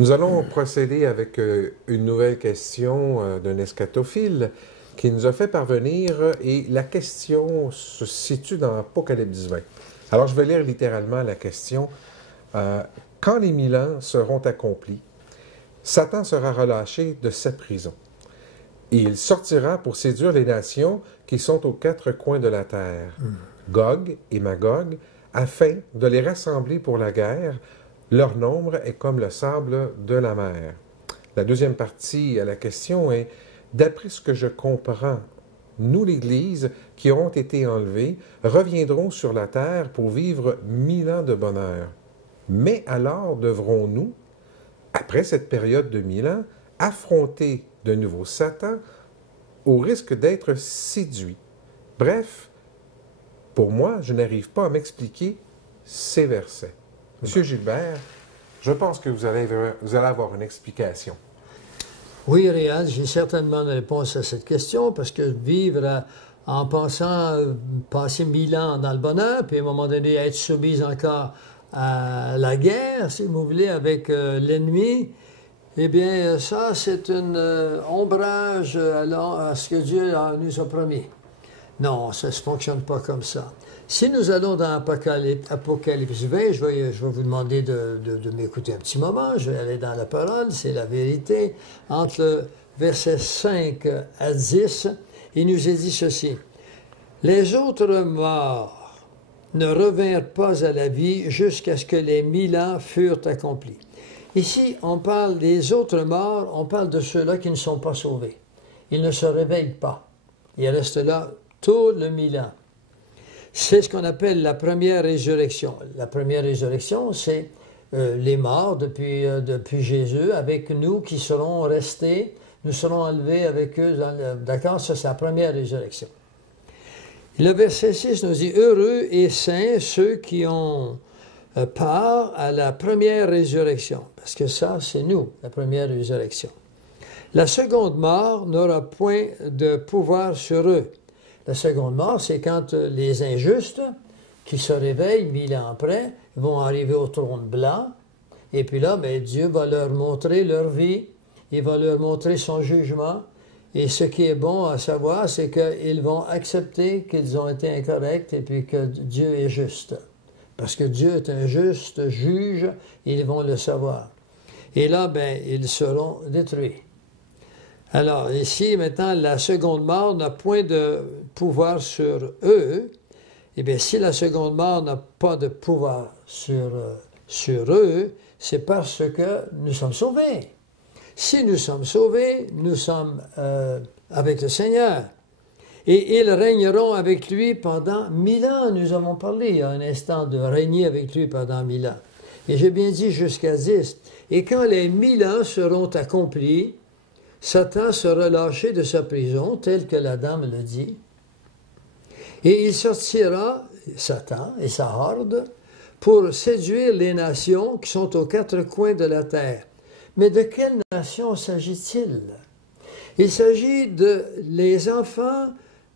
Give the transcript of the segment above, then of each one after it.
Nous allons procéder avec une nouvelle question d'un eschatophile qui nous a fait parvenir et la question se situe dans Apocalypse 20. Alors je vais lire littéralement la question. Quand les 1000 ans seront accomplis, Satan sera relâché de sa prison et il sortira pour séduire les nations qui sont aux quatre coins de la terre, Gog et Magog, afin de les rassembler pour la guerre. Leur nombre est comme le sable de la mer. La deuxième partie à la question est, d'après ce que je comprends, nous, l'Église, qui auront été enlevés, reviendrons sur la terre pour vivre 1000 ans de bonheur. Mais alors devrons-nous, après cette période de 1000 ans, affronter de nouveau Satan au risque d'être séduit. Bref, pour moi, je n'arrive pas à m'expliquer ces versets. Monsieur Gilbert, je pense que vous allez avoir une explication. Oui, Réal, j'ai certainement une réponse à cette question, parce que vivre en pensant passer 1000 ans dans le bonheur, puis à un moment donné être soumis encore à la guerre, si vous voulez, avec l'ennemi, eh bien, ça, c'est un ombrage à ce que Dieu nous a promis. Non, ça ne fonctionne pas comme ça. Si nous allons dans Apocalypse 20, je vais vous demander de m'écouter un petit moment, je vais aller dans la parole, c'est la vérité. Entre le verset 5 à 10, il nous est dit ceci. « Les autres morts ne revinrent pas à la vie jusqu'à ce que les 1000 ans furent accomplis. » Ici, on parle des autres morts, on parle de ceux-là qui ne sont pas sauvés. Ils ne se réveillent pas. Ils restent là tout le 1000 ans. C'est ce qu'on appelle la première résurrection. La première résurrection, c'est les morts depuis Jésus, avec nous qui serons restés, nous serons enlevés avec eux. D'accord? Ça, c'est la première résurrection. Le verset 6 nous dit « Heureux et saints ceux qui ont part à la première résurrection. » Parce que ça, c'est nous, la première résurrection. « La seconde mort n'aura point de pouvoir sur eux. » La seconde mort, c'est quand les injustes qui se réveillent 1000 ans après vont arriver au trône blanc. Et puis là, bien, Dieu va leur montrer leur vie, il va leur montrer son jugement. Et ce qui est bon à savoir, c'est qu'ils vont accepter qu'ils ont été incorrects et puis que Dieu est juste. Parce que Dieu est un juste juge, ils vont le savoir. Et là, bien, ils seront détruits. Alors, ici, maintenant, la seconde mort n'a point de pouvoir sur eux. Eh bien, si la seconde mort n'a pas de pouvoir sur eux, c'est parce que nous sommes sauvés. Si nous sommes sauvés, nous sommes avec le Seigneur. Et ils régneront avec lui pendant 1000 ans. Nous avons parlé il y a un instant de régner avec lui pendant 1000 ans. Et j'ai bien dit jusqu'à 10. Et quand les 1000 ans seront accomplis, Satan sera lâché de sa prison, tel que la dame le dit, et il sortira, Satan et sa horde, pour séduire les nations qui sont aux quatre coins de la terre. Mais de quelle nation s'agit-il? Il s'agit de les enfants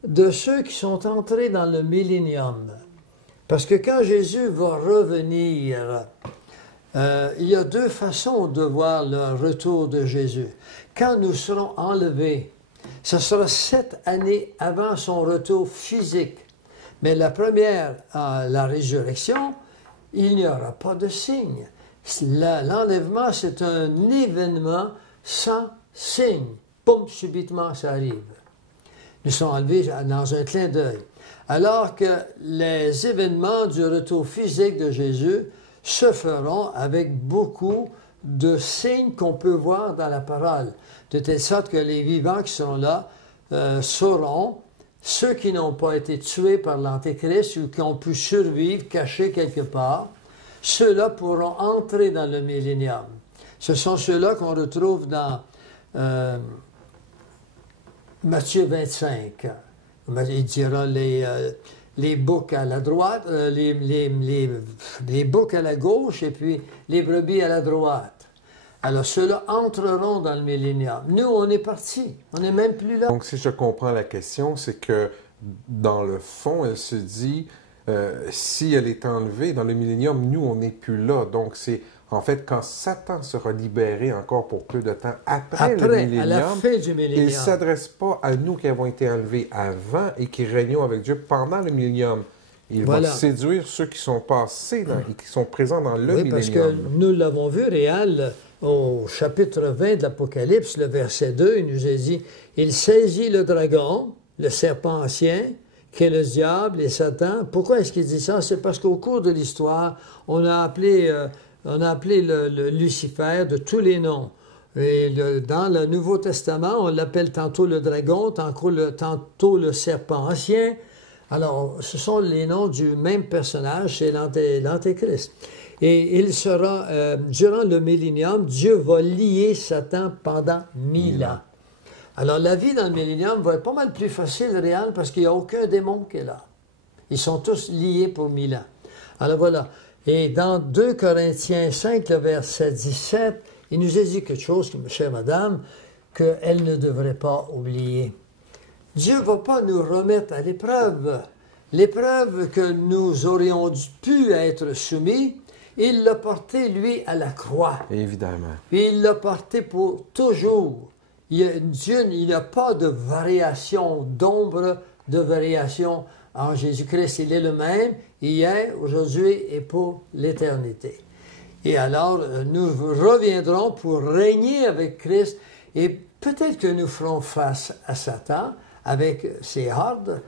de ceux qui sont entrés dans le millénium. Parce que quand Jésus va revenir, il y a deux façons de voir le retour de Jésus. Quand nous serons enlevés, ce sera 7 années avant son retour physique. Mais la première, la résurrection, il n'y aura pas de signe. L'enlèvement, c'est un événement sans signe. Poum, subitement, ça arrive. Nous sommes enlevés dans un clin d'œil. Alors que les événements du retour physique de Jésus se feront avec beaucoup de signes qu'on peut voir dans la parole, de telle sorte que les vivants qui sont là sauront, ceux qui n'ont pas été tués par l'Antéchrist ou qui ont pu survivre, cachés quelque part, ceux-là pourront entrer dans le millénium. Ce sont ceux-là qu'on retrouve dans Matthieu 25. Il dira les boucs à la droite, les boucs à la gauche et puis les brebis à la droite. Alors ceux-là entreront dans le millénium. Nous, on est partis. On n'est même plus là. Donc, si je comprends la question, c'est que dans le fond, elle se dit, si elle est enlevée dans le millénium, nous, on n'est plus là. Donc, c'est en fait, quand Satan sera libéré encore pour peu de temps après le Après, millénium, à la fin du millénium. il ne s'adresse pas à nous qui avons été enlevés avant et qui régnons avec Dieu pendant le millénium. Il va séduire ceux qui sont passés et qui sont présents dans le millénium. Parce que nous l'avons vu, Réal, au chapitre 20 de l'Apocalypse, le verset 2, il nous a dit « Il saisit le dragon, le serpent ancien, qui est le diable et Satan. » Pourquoi est-ce qu'il dit ça? C'est parce qu'au cours de l'histoire, on a appelé le Lucifer de tous les noms. Et dans le Nouveau Testament, on l'appelle tantôt le dragon, tantôt le serpent ancien. Alors, ce sont les noms du même personnage, c'est l'Antéchrist. Et il sera, durant le millénium, Dieu va lier Satan pendant 1000 ans. Alors, la vie dans le millénium va être pas mal plus facile, Réal, parce qu'il n'y a aucun démon qui est là. Ils sont tous liés pour 1000 ans. Alors, voilà. Et dans 2 Corinthiens 5, le verset 17, il nous a dit quelque chose, chère madame, qu'elle ne devrait pas oublier. Dieu ne va pas nous remettre à l'épreuve. L'épreuve que nous aurions pu être soumis, il l'a porté, lui, à la croix. Évidemment. Et il l'a porté pour toujours. Dieu, il n'y a pas de variation, d'ombre de variation en Jésus-Christ. Il est le même, hier, aujourd'hui et pour l'éternité. Et alors, nous reviendrons pour régner avec Christ et peut-être que nous ferons face à Satan avec ses hordes,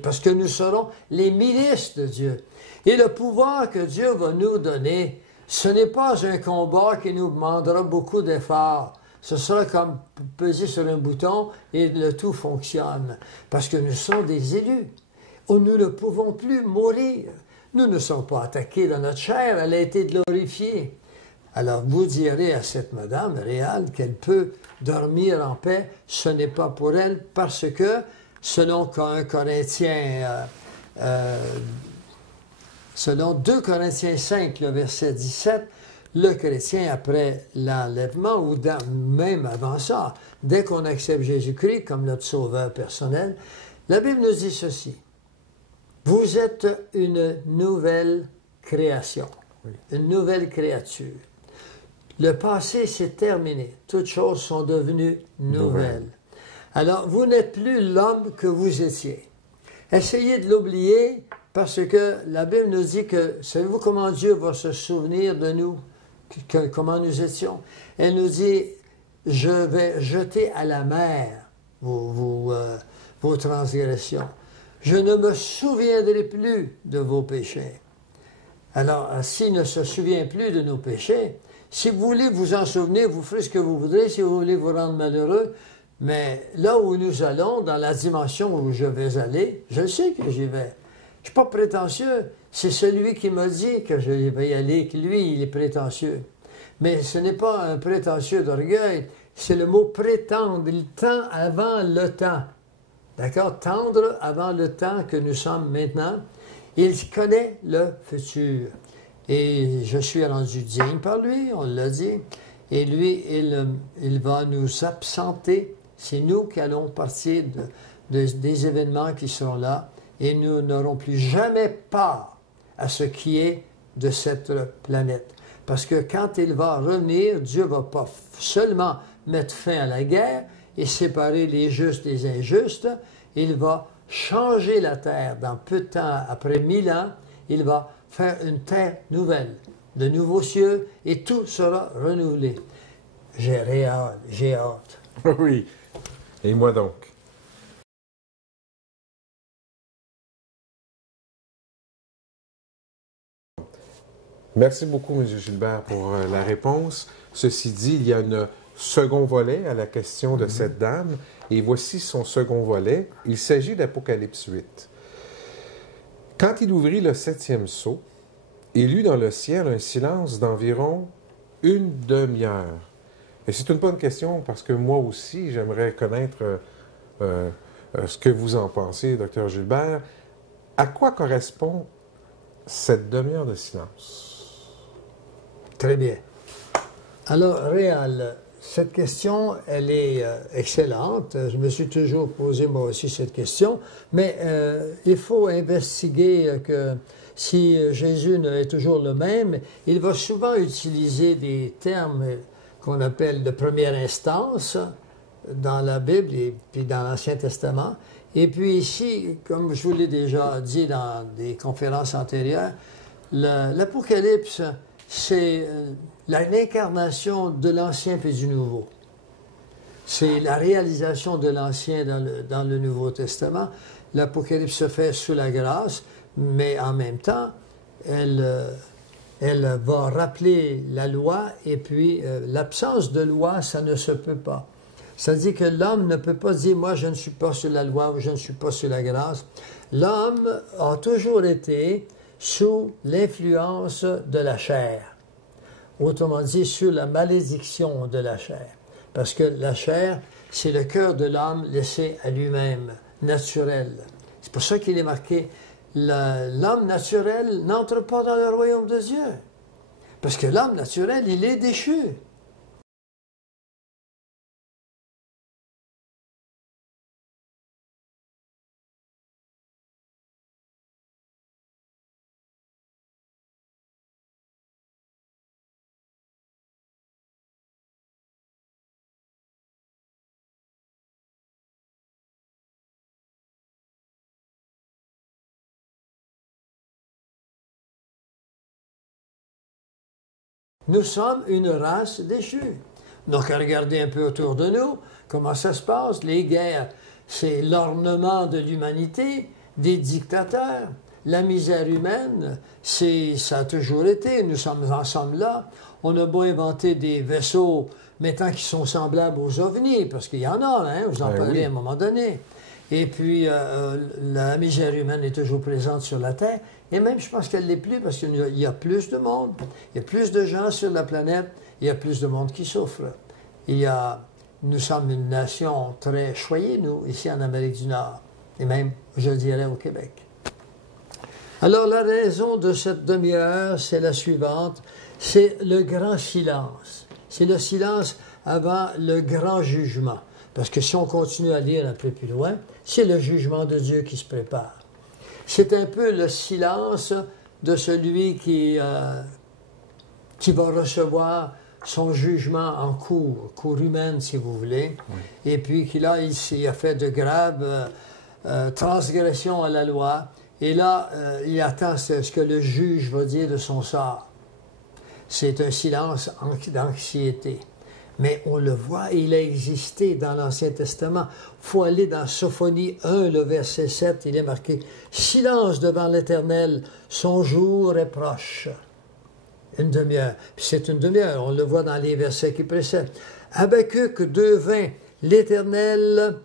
parce que nous serons les milices de Dieu. Et le pouvoir que Dieu va nous donner, ce n'est pas un combat qui nous demandera beaucoup d'efforts. Ce sera comme peser sur un bouton et le tout fonctionne. Parce que nous sommes des élus. Nous ne pouvons plus mourir. Nous ne sommes pas attaqués dans notre chair, elle a été glorifiée. Alors vous direz à cette madame Réal qu'elle peut dormir en paix, ce n'est pas pour elle, parce que, selon 2 Corinthiens 5, le verset 17, le chrétien, après l'enlèvement, ou même avant ça, dès qu'on accepte Jésus-Christ comme notre sauveur personnel, la Bible nous dit ceci. Vous êtes une nouvelle création, une nouvelle créature. Le passé, c'est terminé. Toutes choses sont devenues nouvelles. Alors, vous n'êtes plus l'homme que vous étiez. Essayez de l'oublier parce que la Bible nous dit que, savez-vous comment Dieu va se souvenir de nous, comment nous étions? Elle nous dit, je vais jeter à la mer vos transgressions. Je ne me souviendrai plus de vos péchés. Alors, s'il ne se souvient plus de nos péchés, si vous voulez vous en souvenir, vous ferez ce que vous voudrez, si vous voulez vous rendre malheureux, mais là où nous allons, dans la dimension où je vais aller, je sais que j'y vais. Je ne suis pas prétentieux, c'est celui qui m'a dit que je vais y aller, que lui, il est prétentieux. Mais ce n'est pas un prétentieux d'orgueil, c'est le mot prétendre, il tend avant le temps. D'accord? Tendre avant le temps que nous sommes maintenant. Il connaît le futur. Et je suis rendu digne par lui, on l'a dit. Et lui, il va nous absenter. C'est nous qui allons partir des événements qui seront là. Et nous n'aurons plus jamais part à ce qui est de cette planète. Parce que quand il va revenir, Dieu ne va pas seulement mettre fin à la guerre et séparer les justes des injustes. Il va changer la terre dans peu de temps, après 1000 ans. Il va faire une terre nouvelle, de nouveaux cieux, et tout sera renouvelé. J'ai hâte. Oui. Et moi donc? Merci beaucoup, M. Gilbert, pour la réponse. Ceci dit, il y a un second volet à la question de cette dame, et voici son second volet. Il s'agit d'Apocalypse 8. Quand il ouvrit le 7e sceau, il eut dans le ciel un silence d'environ une demi-heure. Et c'est une bonne question parce que moi aussi, j'aimerais connaître ce que vous en pensez, Dr. Gilbert. À quoi correspond cette demi-heure de silence? Très bien. Alors, Réal, cette question, elle est excellente. Je me suis toujours posé moi aussi cette question, mais il faut investiguer que si Jésus est toujours le même, il va souvent utiliser des termes qu'on appelle de première instance dans la Bible et puis dans l'Ancien Testament. Et puis ici, comme je vous l'ai déjà dit dans des conférences antérieures, l'Apocalypse, c'est l'incarnation de l'Ancien puis du Nouveau. C'est la réalisation de l'Ancien dans le Nouveau Testament. L'Apocalypse se fait sous la grâce, mais en même temps, elle va rappeler la loi, et puis l'absence de loi, ça ne se peut pas. Ça dit que l'homme ne peut pas dire « moi, je ne suis pas sur la loi » ou « je ne suis pas sur la grâce ». L'homme a toujours été sous l'influence de la chair. Autrement dit, sous la malédiction de la chair. Parce que la chair, c'est le cœur de l'homme laissé à lui-même, naturel. C'est pour ça qu'il est marqué « l'homme naturel n'entre pas dans le royaume de Dieu ». Parce que l'homme naturel, il est déchu. Nous sommes une race déchue. Donc, regardez un peu autour de nous, comment ça se passe. Les guerres, c'est l'ornement de l'humanité, des dictateurs. La misère humaine, ça a toujours été. Nous sommes ensemble là. On a beau inventer des vaisseaux maintenant qui sont semblables aux ovnis, parce qu'il y en a, hein, vous en parlerez à un moment donné. Et puis, la misère humaine est toujours présente sur la Terre. Et même, je pense qu'elle ne l'est plus parce qu'il y a plus de monde. Il y a plus de gens sur la planète. Il y a plus de monde qui souffre. Nous sommes une nation très choyée, nous, ici en Amérique du Nord. Et même, je dirais, au Québec. Alors, la raison de cette demi-heure, c'est la suivante. C'est le grand silence. C'est le silence avant le grand jugement. Parce que si on continue à lire un peu plus loin, c'est le jugement de Dieu qui se prépare. C'est un peu le silence de celui qui va recevoir son jugement en cour humaine, si vous voulez, oui. Et puis qu'il a fait de graves transgressions à la loi, et là, il attend ce que le juge va dire de son sort. C'est un silence d'anxiété. Mais on le voit, il a existé dans l'Ancien Testament. Il faut aller dans Sophonie 1, le verset 7, il est marqué « Silence devant l'Éternel, son jour est proche. » Une demi-heure. Puis c'est une demi-heure, on le voit dans les versets qui précèdent. Habacuc 2,20 « L'Éternel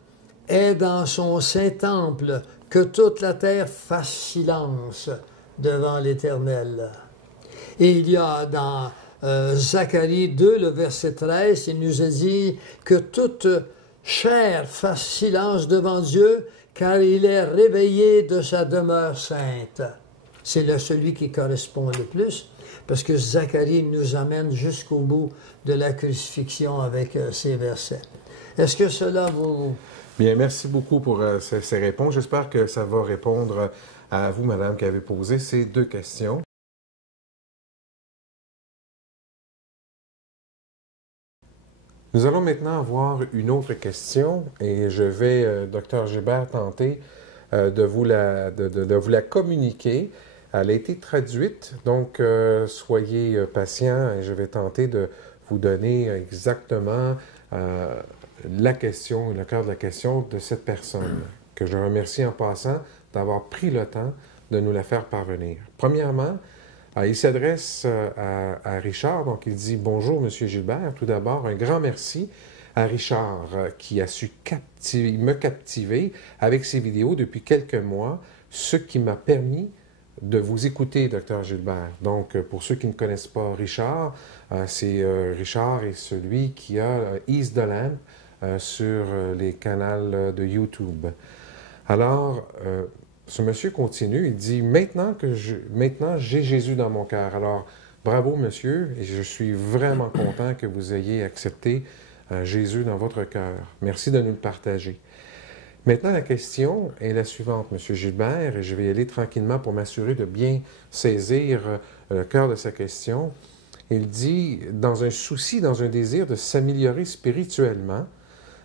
est dans son saint temple, que toute la terre fasse silence devant l'Éternel. » Et il y a dans Zacharie 2, le verset 13, il nous a dit que toute chair fasse silence devant Dieu, car il est réveillé de sa demeure sainte. C'est celui qui correspond le plus, parce que Zacharie nous amène jusqu'au bout de la crucifixion avec ces versets. Est-ce que cela vous... Bien, merci beaucoup pour ces réponses. J'espère que ça va répondre à vous, madame, qui avez posé ces deux questions. Nous allons maintenant avoir une autre question et je vais, Dr Gilbert, tenter de vous la communiquer. Elle a été traduite, donc soyez patients et je vais tenter de vous donner exactement la question, le cœur de la question de cette personne, que je remercie en passant d'avoir pris le temps de nous la faire parvenir. Premièrement, il s'adresse à Richard, donc il dit « Bonjour, M. Gilbert. Tout d'abord, un grand merci à Richard qui a su me captiver avec ses vidéos depuis quelques mois, ce qui m'a permis de vous écouter, Dr Gilbert. Donc, pour ceux qui ne connaissent pas Richard, Richard est celui qui a Ease the Lamp sur les canaux de YouTube. Alors, ce monsieur continue, il dit « Maintenant j'ai Jésus dans mon cœur. » Alors, bravo monsieur, et je suis vraiment content que vous ayez accepté Jésus dans votre cœur. Merci de nous le partager. Maintenant, la question est la suivante, M. Gilbert, et je vais y aller tranquillement pour m'assurer de bien saisir le cœur de sa question. Il dit, dans un souci, dans un désir de s'améliorer spirituellement,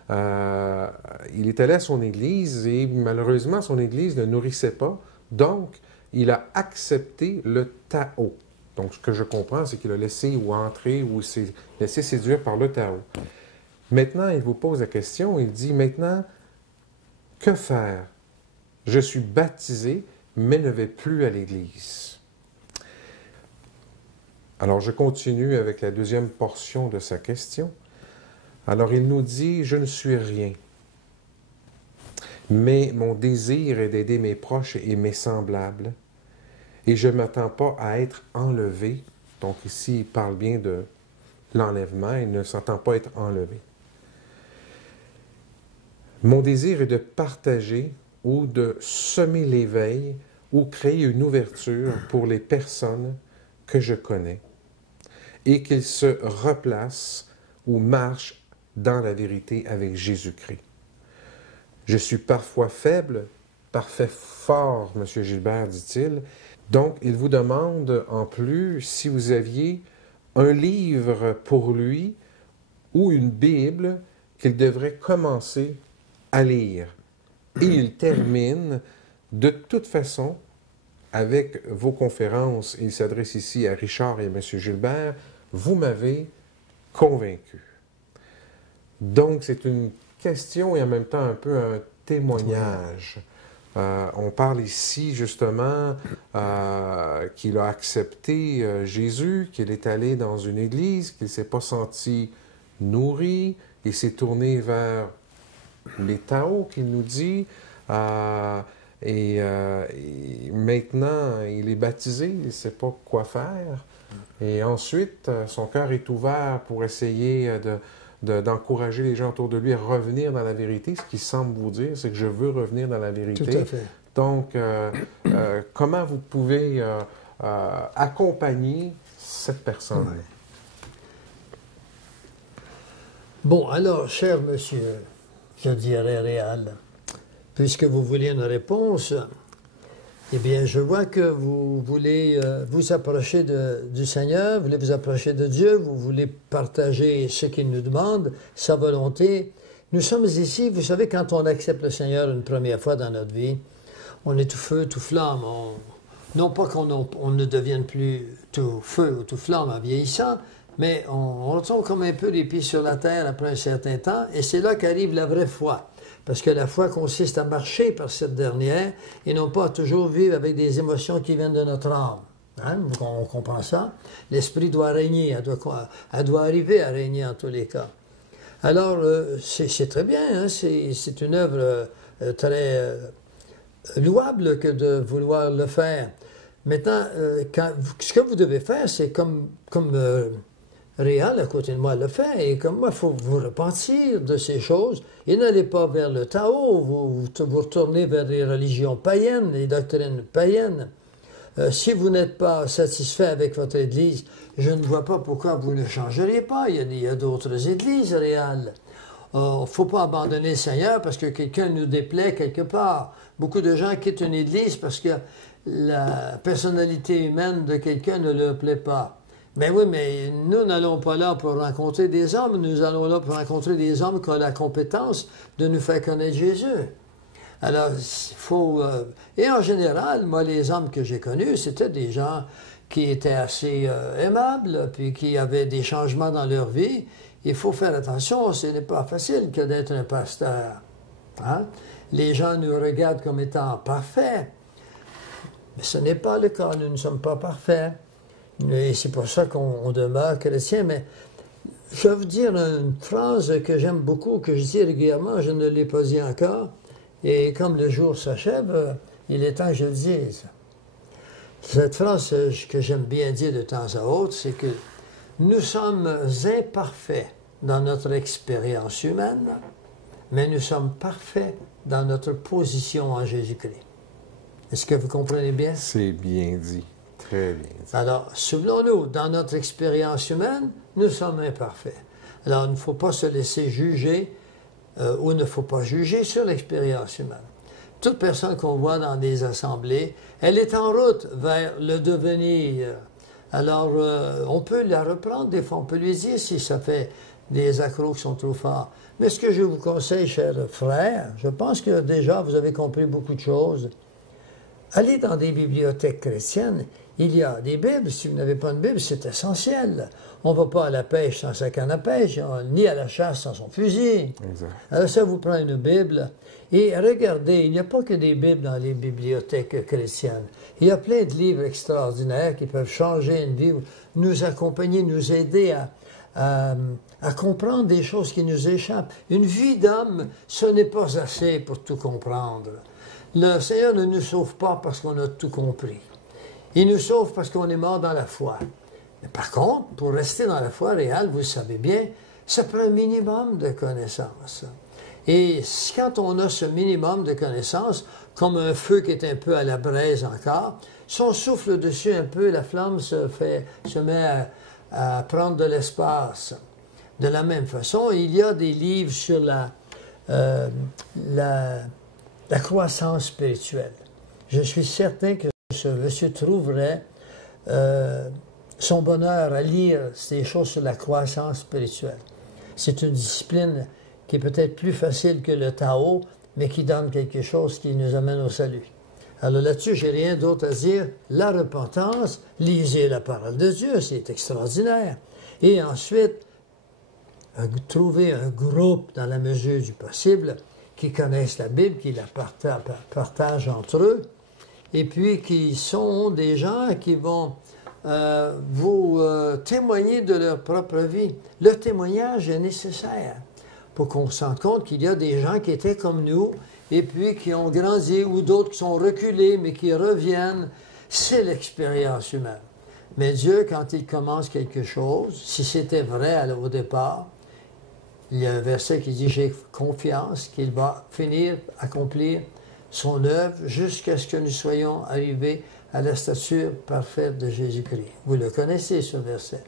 il est allé à son église et malheureusement, son église ne nourrissait pas. Donc, il a accepté le Tao. Donc, ce que je comprends, c'est qu'il a laissé ou entrer ou s'est laissé séduire par le Tao. Maintenant, il vous pose la question, il dit, maintenant, que faire? Je suis baptisé, mais ne vais plus à l'église. Alors, je continue avec la deuxième portion de sa question. Alors, il nous dit, je ne suis rien, mais mon désir est d'aider mes proches et mes semblables, et je ne m'attends pas à être enlevé. Donc ici, il parle bien de l'enlèvement, il ne s'entend pas être enlevé. Mon désir est de partager ou de semer l'éveil ou créer une ouverture pour les personnes que je connais et qu'ils se replacent ou marchent dans la vérité avec Jésus-Christ. Je suis parfois faible, parfait fort, M. Gilbert, dit-il. Donc, il vous demande en plus si vous aviez un livre pour lui ou une Bible qu'il devrait commencer à lire. Et il termine de toute façon avec vos conférences. Il s'adresse ici à Richard et à M. Gilbert. Vous m'avez convaincu. Donc, c'est une question et en même temps un peu un témoignage. On parle ici justement qu'il a accepté Jésus, qu'il est allé dans une église, qu'il ne s'est pas senti nourri, il s'est tourné vers les Tao, qu'il nous dit, et maintenant il est baptisé, il ne sait pas quoi faire. Et ensuite, son cœur est ouvert pour essayer d'encourager les gens autour de lui à revenir dans la vérité. Ce qui semble vous dire, c'est que je veux revenir dans la vérité. Tout à fait. Donc, comment vous pouvez accompagner cette personne? Ouais. Bon, alors, cher monsieur, je dirais Réal, puisque vous vouliez une réponse, eh bien, je vois que vous voulez vous approcher du Seigneur, vous voulez vous approcher de Dieu, vous voulez partager ce qu'il nous demande, sa volonté. Nous sommes ici, vous savez, quand on accepte le Seigneur une première fois dans notre vie, on est tout feu, tout flamme. Non pas qu'on ne devienne plus tout feu ou tout flamme en vieillissant, mais on retombe comme un peu les pieds sur la terre après un certain temps, et c'est là qu'arrive la vraie foi. Parce que la foi consiste à marcher par cette dernière et non pas à toujours vivre avec des émotions qui viennent de notre âme. Hein? On comprend ça? L'esprit doit régner, elle doit arriver à régner en tous les cas. Alors, c'est très bien, hein? C'est une œuvre très louable que de vouloir le faire. Maintenant, ce que vous devez faire, c'est comme Réal, à côté de moi, le fait, et comme moi, il faut vous repentir de ces choses, et n'allez pas vers le Tao, vous retournez vers les religions païennes, les doctrines païennes. Si vous n'êtes pas satisfait avec votre Église, je ne vois pas pourquoi vous ne changeriez pas. Il y a d'autres Églises, Réal. Il ne faut pas abandonner le Seigneur parce que quelqu'un nous déplaît quelque part. Beaucoup de gens quittent une Église parce que la personnalité humaine de quelqu'un ne leur plaît pas. Ben oui, mais nous n'allons pas là pour rencontrer des hommes, nous allons là pour rencontrer des hommes qui ont la compétence de nous faire connaître Jésus. Alors, il faut... et en général, moi, les hommes que j'ai connus, c'était des gens qui étaient assez aimables, puis qui avaient des changements dans leur vie. Il faut faire attention, ce n'est pas facile que d'être un pasteur. Hein? Les gens nous regardent comme étant parfaits, mais ce n'est pas le cas, nous ne sommes pas parfaits. Et c'est pour ça qu'on demeure chrétien. Mais je vais vous dire une phrase que j'aime beaucoup, que je dis régulièrement, je ne l'ai pas dit encore. Et comme le jour s'achève, il est temps que je le dise. Cette phrase que j'aime bien dire de temps à autre, c'est que nous sommes imparfaits dans notre expérience humaine, mais nous sommes parfaits dans notre position en Jésus-Christ. Est-ce que vous comprenez bien? C'est bien dit. Très bien dit. Alors, souvenons-nous, dans notre expérience humaine, nous sommes imparfaits. Alors, il ne faut pas se laisser juger ou il ne faut pas juger sur l'expérience humaine. Toute personne qu'on voit dans des assemblées, elle est en route vers le devenir. Alors, on peut la reprendre des fois, on peut lui dire si ça fait des accros qui sont trop forts. Mais ce que je vous conseille, chers frères, je pense que déjà vous avez compris beaucoup de choses. Allez dans des bibliothèques chrétiennes, il y a des Bibles. Si vous n'avez pas une Bible, c'est essentiel. On ne va pas à la pêche sans sa canne à pêche, ni à la chasse sans son fusil. Exact. Alors ça vous prend une Bible. Et regardez, il n'y a pas que des Bibles dans les bibliothèques chrétiennes. Il y a plein de livres extraordinaires qui peuvent changer une vie, nous accompagner, nous aider à comprendre des choses qui nous échappent. Une vie d'homme, ce n'est pas assez pour tout comprendre. Le Seigneur ne nous sauve pas parce qu'on a tout compris. Il nous sauve parce qu'on est mort dans la foi. Mais par contre, pour rester dans la foi réelle, vous le savez bien, ça prend un minimum de connaissances. Et quand on a ce minimum de connaissances, comme un feu qui est un peu à la braise encore, si on souffle dessus un peu, la flamme se met à prendre de l'espace. De la même façon, il y a des livres sur la croissance spirituelle. Je suis certain que ce monsieur trouverait son bonheur à lire ces choses sur la croissance spirituelle. C'est une discipline qui est peut-être plus facile que le Tao, mais qui donne quelque chose qui nous amène au salut. Alors là-dessus, j'ai rien d'autre à dire. La repentance, lisez la parole de Dieu, c'est extraordinaire. Et ensuite, trouver un groupe, dans la mesure du possible, qui connaissent la Bible, qui la partagent entre eux, et puis qui sont des gens qui vont vous témoigner de leur propre vie. Le témoignage est nécessaire pour qu'on se rende compte qu'il y a des gens qui étaient comme nous, et puis qui ont grandi, ou d'autres qui sont reculés, mais qui reviennent. C'est l'expérience humaine. Mais Dieu, quand il commence quelque chose, si c'était vrai au départ, il y a un verset qui dit « J'ai confiance qu'il va finir, accomplir son œuvre jusqu'à ce que nous soyons arrivés à la stature parfaite de Jésus-Christ. » Vous le connaissez, ce verset.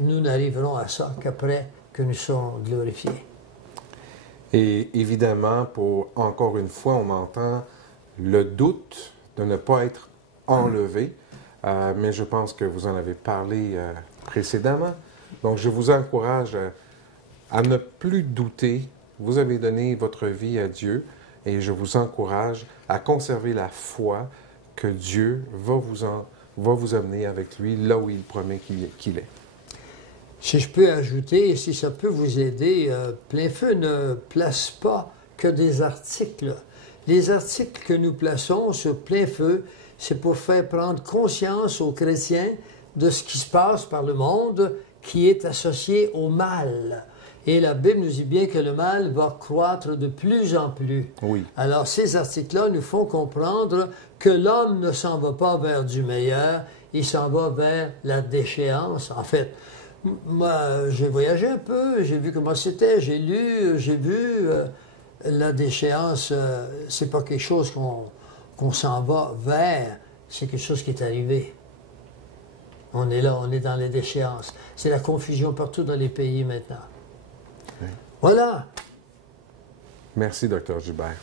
Nous n'arriverons à ça qu'après que nous serons glorifiés. Et évidemment, encore une fois, on entend le doute de ne pas être enlevé, mais je pense que vous en avez parlé précédemment. Donc, je vous encourage à ne plus douter. Vous avez donné votre vie à Dieu et je vous encourage à conserver la foi que Dieu va vous amener avec lui là où il promet qu'il est. Si je peux ajouter, et si ça peut vous aider, Plein Feu ne place pas que des articles. Les articles que nous plaçons sur Plein Feu, c'est pour faire prendre conscience aux chrétiens de ce qui se passe par le monde qui est associé au mal. Et la Bible nous dit bien que le mal va croître de plus en plus. Oui. Alors ces articles-là nous font comprendre que l'homme ne s'en va pas vers du meilleur, il s'en va vers la déchéance. En fait, moi, j'ai voyagé un peu, j'ai vu comment c'était, j'ai lu, j'ai vu. La déchéance, c'est pas quelque chose qu'on s'en va vers, c'est quelque chose qui est arrivé. On est là, on est dans les déchéances. C'est la confusion partout dans les pays maintenant. Oui. Voilà. Merci, Dr. Gilbert.